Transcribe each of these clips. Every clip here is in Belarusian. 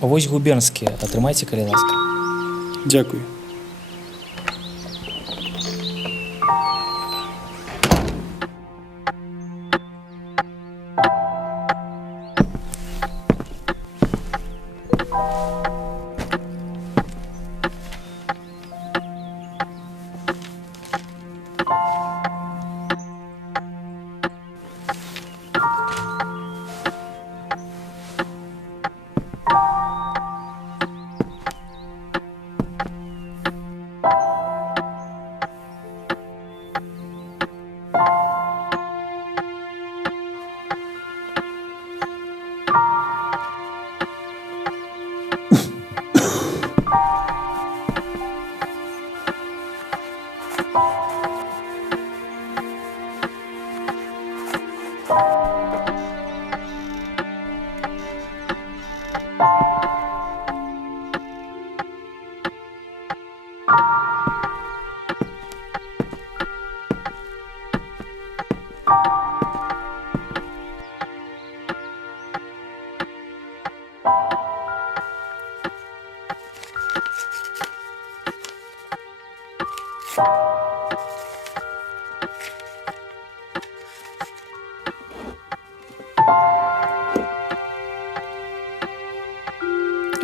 Вось губернскія, атрымайце, калі ласка. Дзякуй.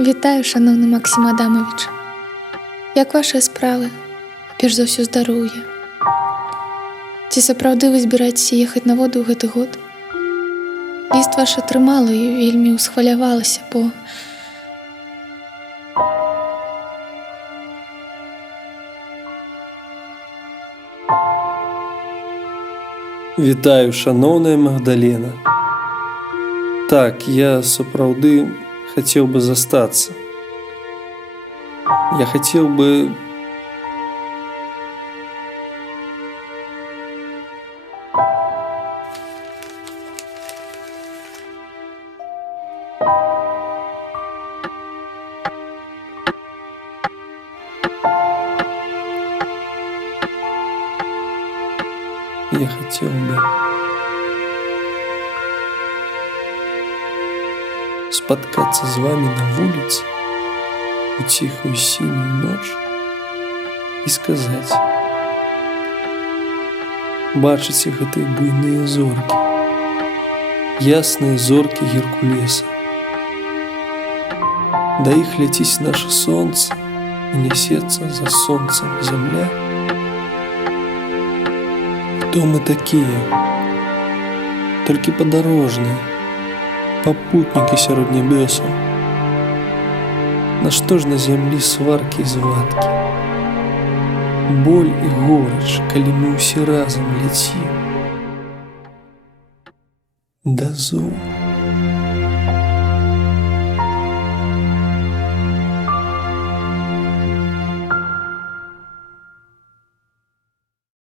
Вітаю, шановны Максім Адамович. Як вашыя справы? Перш за ўсё здароўе. Ці сапраўды вы збіраецеся ехаць на воду ў гэты год? Ліст ваш атрымала і вельмі ўсхвалявалася, бо... Вітаю, шаноўная Магдалена. Так, я сапраўды хотел бы застаться. Я хотел бы... Я хотел бы... споткаться с вами на улице в тихую синюю ночь и сказать: бачыце гэтыя буйныя зоркі, ясныя зоркі Геркулеса. Да іх ляціць наше сонце і нясецца за сонцем зямля. Хто мы такія? Толькі падарожныя, попутники сярод небесаў. Нашто ж на зямлі сваркі і звадкі, боль і горач, калі мы ўсе разам ляцім да зор.